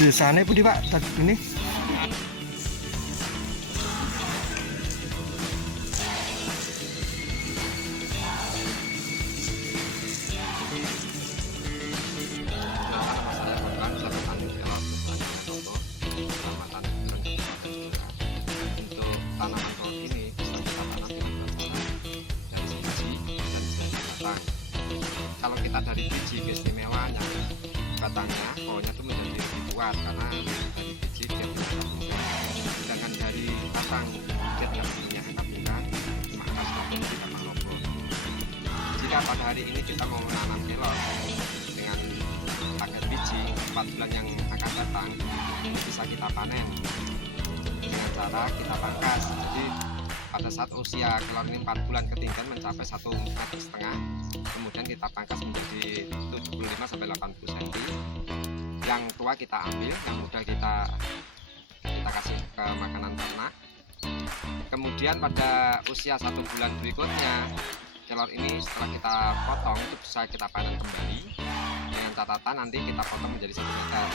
Desane pundi Pak? Ini tanaman kolot ini bisa kita tanam dengan dari biji dan batang. Kalau kita dari biji, keistimewanya batangnya, pohonnya itu menjadi lebih kuat karena dari biji dia punya kandungan. Sedangkan dari batang dia tidak punya kandungan, maka semakin tidak roboh. Jika pada hari ini kita mau menanam kelor dengan paket biji, 4 bulan yang akan datang bisa kita panen dengan cara kita pangkas. Jadi pada saat usia kelor ini 4 bulan ketinggian mencapai 1,5 meter, kemudian kita pangkas menjadi 75-80 cm. Yang tua kita ambil, yang muda kita kasih ke makanan ternak. Kemudian pada usia 1 bulan berikutnya, kelor ini setelah kita potong itu bisa kita panen kembali dengan catatan nanti kita potong menjadi 1 meter.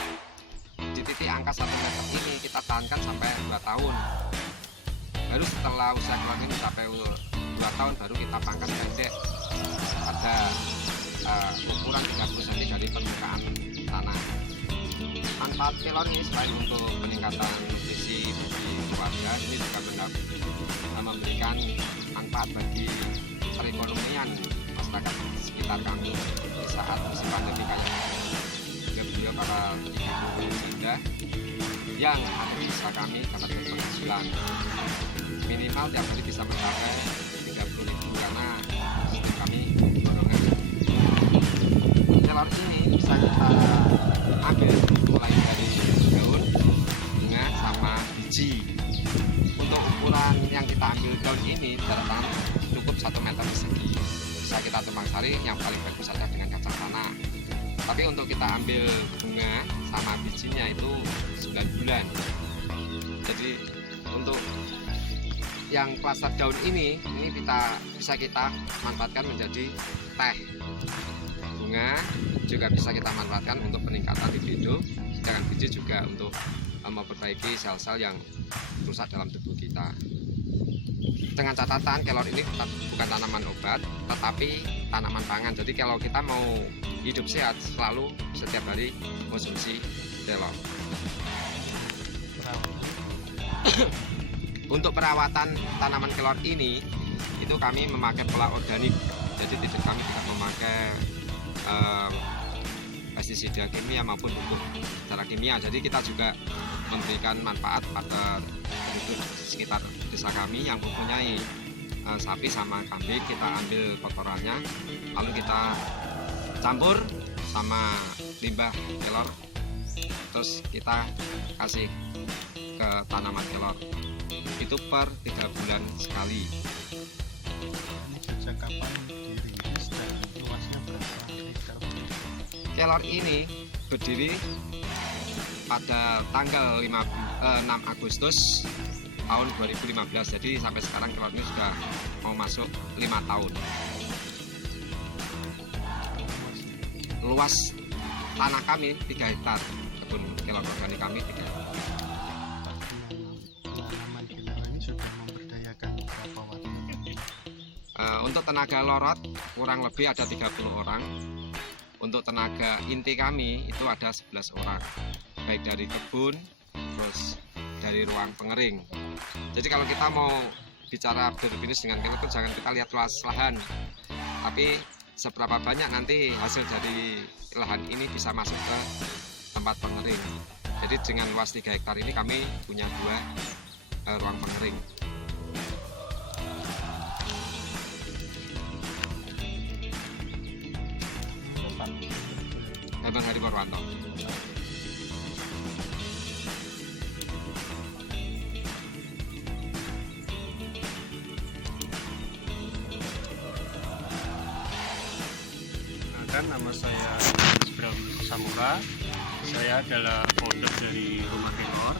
Di titik angka 1 meter ini kita tahankan sampai 2 tahun. Baru setelah usia kelor ini sampai 2 tahun baru kita pangkas pendek pada ukuran 30 cm dari permukaan tanah. Manfaat kelor ini selain untuk peningkatan nutrisi bagi keluarga, ini juga benar memberikan manfaat bagi perekonomian masyarakat sekitar kami di saat musim pandemi kayak beliau para ibu janda yang ada di desa kami dapat berpenghasilan minimal tiap hari bisa mencapai 30.000 karena sistem kami golongan. Kelor ini bisa kita ambil mulai dari daun, bunga, sama biji. Untuk ukuran yang kita ambil daun ini ternyata cukup 1 meter persegi. Bisa kita tumbang sari yang paling bagus saja dengan kacang tanah. Tapi untuk kita ambil bunga sama bijinya itu 9 bulan. Jadi untuk yang klaster daun ini bisa kita manfaatkan menjadi teh. Bunga juga bisa kita manfaatkan untuk peningkatan libido, sedangkan biji juga untuk memperbaiki sel-sel yang rusak dalam tubuh kita. Dengan catatan kelor ini bukan tanaman obat, tetapi tanaman pangan. Jadi kalau kita mau hidup sehat, selalu setiap hari konsumsi kelor. Untuk perawatan tanaman kelor ini, itu kami memakai pola organik. Jadi kami tidak memakai pestisida kimia maupun pupuk secara kimia. Jadi kita juga memberikan manfaat pada penduduk sekitar desa kami yang mempunyai sapi sama kambing. Kita ambil kotorannya, lalu kita campur sama limbah kelor, terus kita kasih ke tanaman kelor. Itu per 3 bulan sekali. Ini sejak kapan dirilis dan luasnya berapa liter? Kelor ini berdiri pada tanggal 6 Agustus tahun 2015. Jadi sampai sekarang kelor ini sudah mau masuk 5 tahun. Luas tanah kami 3 hektar, kebun kelor organik kami 3 hektar. Tanaman kelor ini sudah memberdayakan berapa warga? Untuk tenaga lorot kurang lebih ada 30 orang. Untuk tenaga inti kami itu ada 11 orang, baik dari kebun terus dari ruang pengering. Jadi kalau kita mau bicara berbisnis dengan kelor itu jangan kita lihat luas lahan, tapi seberapa banyak nanti hasil dari lahan ini bisa masuk ke tempat pengering. Jadi dengan luas 3 hektar ini kami punya 2 ruang pengering. Bang Hadi Purwanto. Nama saya Bram Samuka. Saya adalah founder dari Rumah Kelor.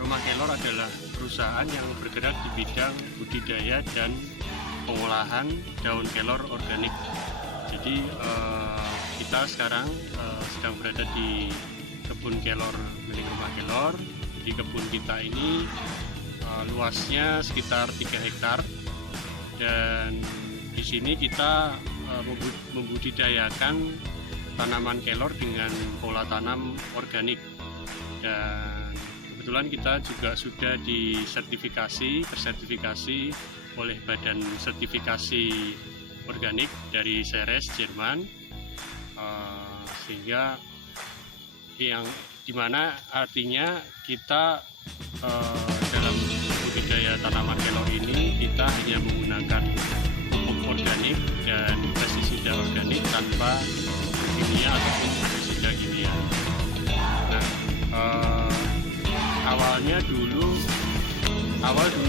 Rumah Kelor adalah perusahaan yang bergerak di bidang budidaya dan pengolahan daun kelor organik. Jadi kita sekarang sedang berada di kebun kelor milik Rumah Kelor. Di kebun kita ini luasnya sekitar 3 hektar, dan di sini kita membudidayakan tanaman kelor dengan pola tanam organik, dan kebetulan kita juga sudah tersertifikasi oleh Badan Sertifikasi Organik dari Ceres, Jerman, sehingga yang dimana artinya kita dalam budidaya tanaman kelor ini kita hanya menggunakan pupuk organik dan pestisida organik tanpa kimia ataupun pestisida kimia. Nah, awal dulu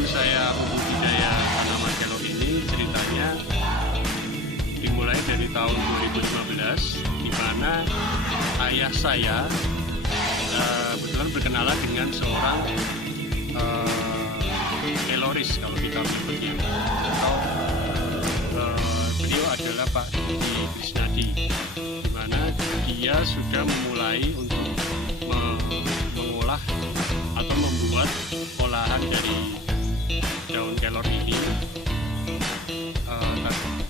saya membudidaya tanaman kelor ini ceritanya dimulai dari tahun 2015, di mana ayah saya kebetulan berkenalan dengan seorang keloris, kalau kita menyebutnya, atau beliau adalah Pak Dudi Krisnadi, di mana dia sudah memulai untuk mengolah atau membuat olahan dari daun kelor ini,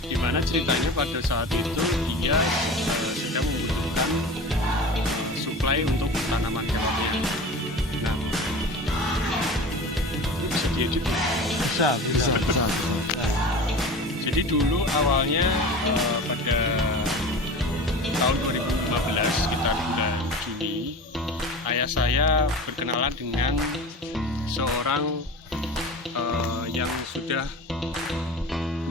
di mana ceritanya pada saat itu dia sedang membutuhkan suplai untuk tanaman kelornya. Nah, itu bisa diedit? Bisa. Jadi dulu awalnya pada tahun 2015 sekitar bulan Juni, ayah saya berkenalan dengan seorang yang sudah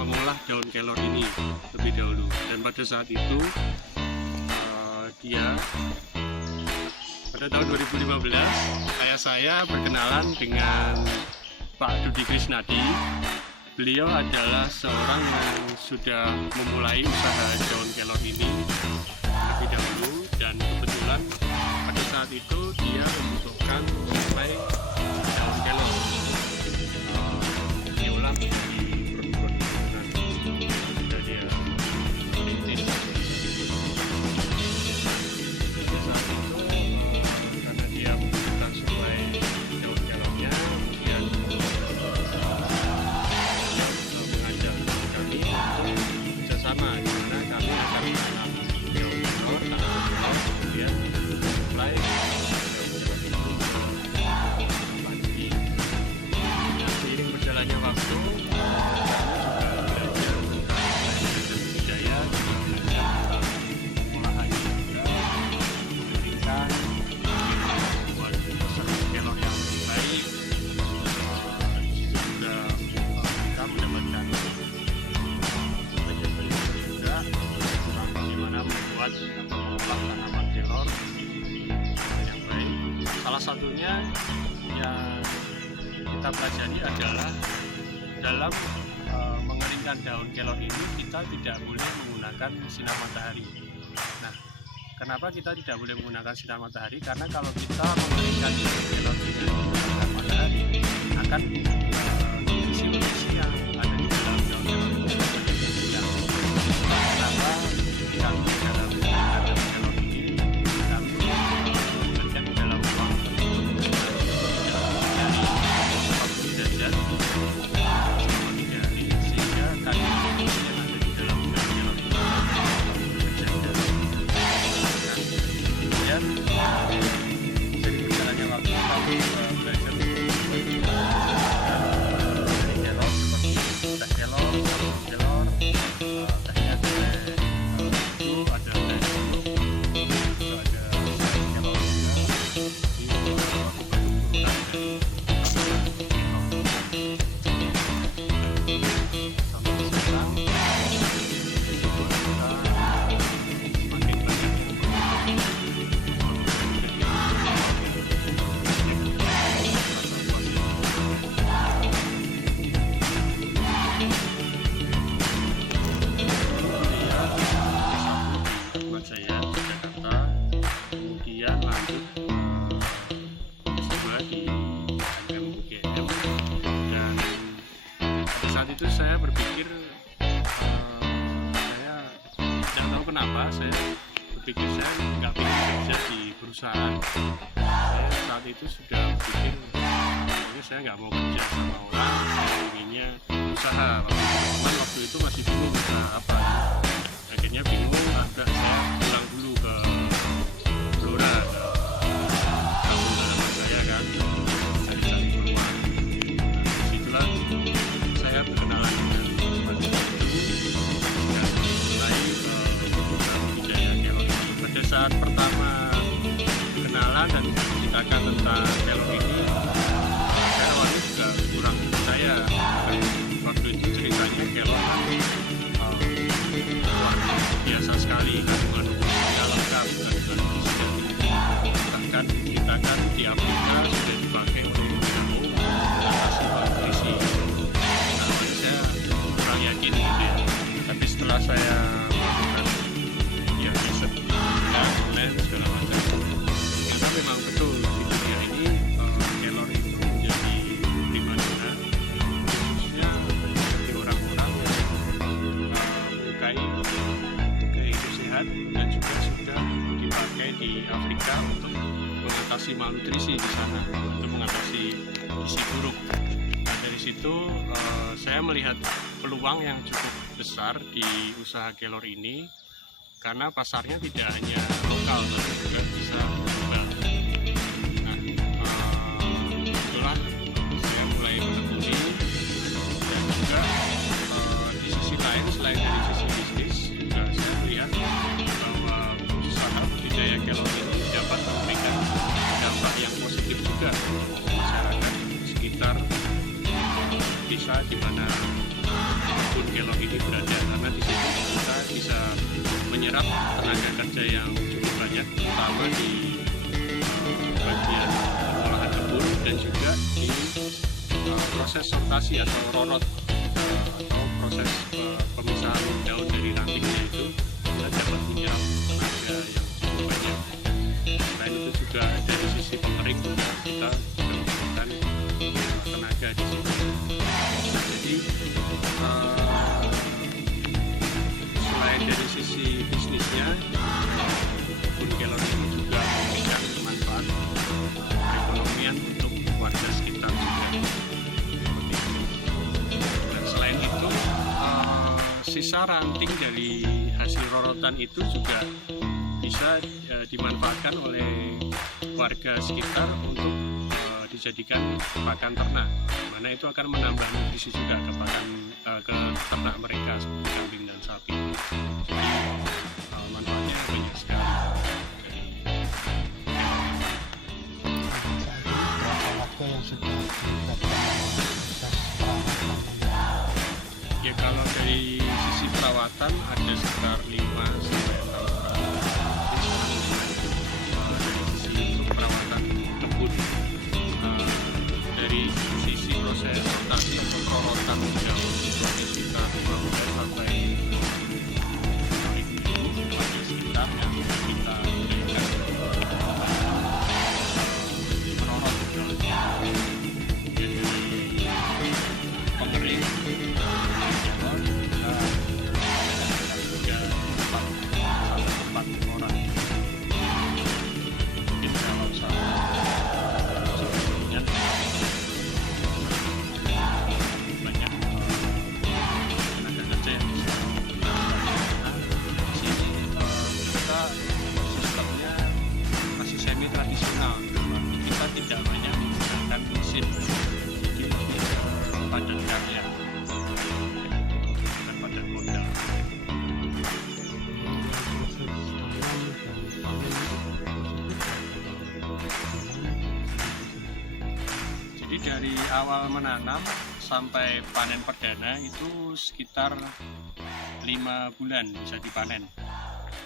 mengolah daun kelor ini lebih dahulu, dan pada saat itu pada tahun 2015 ayah saya berkenalan dengan Pak Dudi Krisnadi. Beliau adalah seorang yang sudah memulai usaha daun kelor ini lebih dahulu, dan kebetulan pada saat itu dia membutuhkan suplai daun kelor diolah menjadi produk-produk yang sudah dia rintis. Pada saat itu karena dia membutuhkan suplai daun kelornya, kemudian mengajak kami untuk kerjasama, di mana kami akan menanam daun kelor, kemudian supply padi. Seiring berjalannya waktu, kami juga belajar tentang budidaya, juga belajar tentang olahannya juga, memberikan membuat proses kelor yang lebih baik. Juga kita mendapatkan penjelasan juga tentang bagaimana membuat atau mengolah tanaman kelor yang baik. Salah satunya yang kita pelajari adalah dalam mengeringkan daun kelor ini kita tidak boleh menggunakan sinar matahari. Nah, kenapa kita tidak boleh menggunakan sinar matahari? Karena kalau kita mengeringkan daun kelor dengan menggunakan matahari, akan nutrisi yang ada di dalam daun kelor ini akan hilang. Kenapa kami dalam mengeringkan daun kelor ini kami mengeringkan dalam ruang dari 40 derajat selama 3 hari, sehingga kadar nutrisi yang ada di dalam daun kelor ini terjaga. Kemudian seiring berjalannya waktu kami belajar dari kelor seperti teh kelor, sabun kelor, tehnya itu ada teh jeruk, juga ada teh kelor juga. Ini beberapa turunan dari sampai sekarang kita semakin banyak buat saya di Jakarta, kemudian lanjut S2 di UGM, dan pada saat itu saya berpikir saya tidak tahu kenapa saya berpikir saya nggak ingin kerja di perusahaan. Saya saat itu sudah berpikir pokoknya saya nggak mau kerja sama orang, saya inginnya usaha. Waktu itu masih bingung usaha apa. Akhirnya bingung, agak saya pulang dulu ke Blora, kampung halaman saya kan, cari-cari peluang. Disitulah saya berkenalan dengan teman itu dan mulai budidaya kelor. Pada saat pertama kenalan dan menceritakan tentang kelor ini, saya awalnya juga kurang percaya. Waktu itu ceritanya kelor kan biasa sekali, kandungan usia lengkap, kandungan usia tinggi, bahkan kita kan di Afrika sudah dipakai oleh WHO mengatasi malnutrisi. Nah, saya kurang yakin gitu ya, tapi setelah saya melakukan ya riset online segala macam, ternyata memang betul di dunia ini kelor itu menjadi primadona, khususnya bagi orang-orang yang menyukai hidup sehat dan juga sudah dipakai di Afrika untuk mengatasi malnutrisi di sana, untuk mengatasi gizi buruk. Nah, dari situ saya melihat peluang yang cukup besar di usaha kelor ini karena pasarnya tidak hanya lokal tapi juga bisa global. Nah, itulah saya mulai menekuni dan juga di sisi lain selain dari sisi bisnis juga saya melihat bahwa usaha budidaya kelor ini dapat memberikan dampak yang positif juga untuk masyarakat sekitar desa di mana kebun kelor ini berada, karena di situ kita bisa menyerap tenaga kerja yang cukup banyak, terutama di bagian olahan kebun dan juga di proses sortasi atau rorot atau proses pemisahan daun dari rantingnya itu kita dapat menyerap tenaga yang cukup banyak. Selain itu juga dari sisi pengering juga kita mendapatkan tenaga di situ. Jadi selain dari sisi bisnisnya, kebun kelor ini juga memberikan manfaat perekonomian untuk warga sekitar juga. Dan selain itu, sisa ranting dari hasil rorotan itu juga bisa dimanfaatkan oleh warga sekitar untuk dijadikan pakan ternak, mana itu akan menambah nutrisi juga ke ternak mereka seperti kambing dan sapi. Jadi manfaatnya banyak sekali. Berapa waktu yang sudah dilibatkan proses perawatan? Ya kalau dari sisi perawatan ada sekitar 5 sampai 6 tahun. Dari sisi untuk perawatan kebun, dari sisi proses sortasi atau rorotan jauh itu sekitar 15 sampai 20 pada sekitar yang kita berikan merorot daunnya. Jadi pengering kelor kita juga 4 orang. Mungkin kalau sebelumnya banyak tenaga kerja yang bisa di sini kita sistemnya masih semi tradisional, kita tidak banyak menggunakan mesin, jadi lebih padat karya dan padat modal. Jadi dari awal menanam sampai panen perdana itu sekitar 5 bulan bisa dipanen.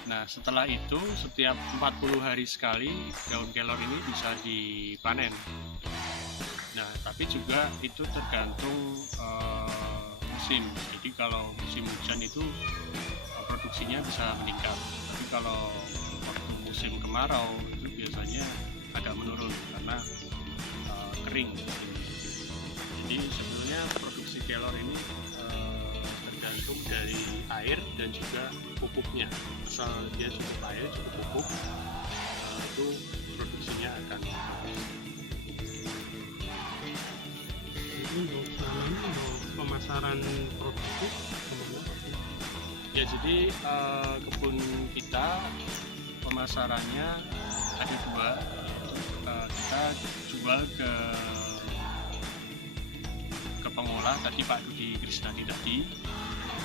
Nah setelah itu setiap 40 hari sekali daun kelor ini bisa dipanen. Nah tapi juga itu tergantung musim. Jadi kalau musim hujan itu produksinya bisa meningkat. Tapi kalau waktu musim kemarau itu biasanya agak menurun karena kering. Jadi sebetulnya produksi kelor ini tergantung dari air dan juga pupuknya. Asal dia cukup air, cukup pupuk, itu produksinya akan Untuk selama ini untuk pemasaran produk itu kemana? ya. Jadi kebun kita pemasarannya ada dua. Kita jual ke pengolah tadi, Pak Dudi Krisnadi tadi,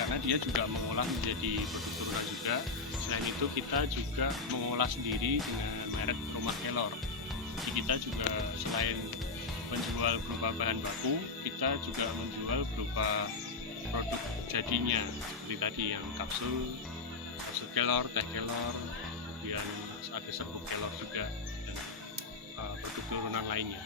karena dia juga mengolah menjadi produk turunan juga. Selain itu kita juga mengolah sendiri dengan merek Rumah Kelor. Jadi kita juga selain menjual berupa bahan baku, kita juga menjual berupa produk jadinya seperti tadi yang kapsul kelor, teh kelor, kemudian ada serbuk kelor juga, dan produk turunan lainnya.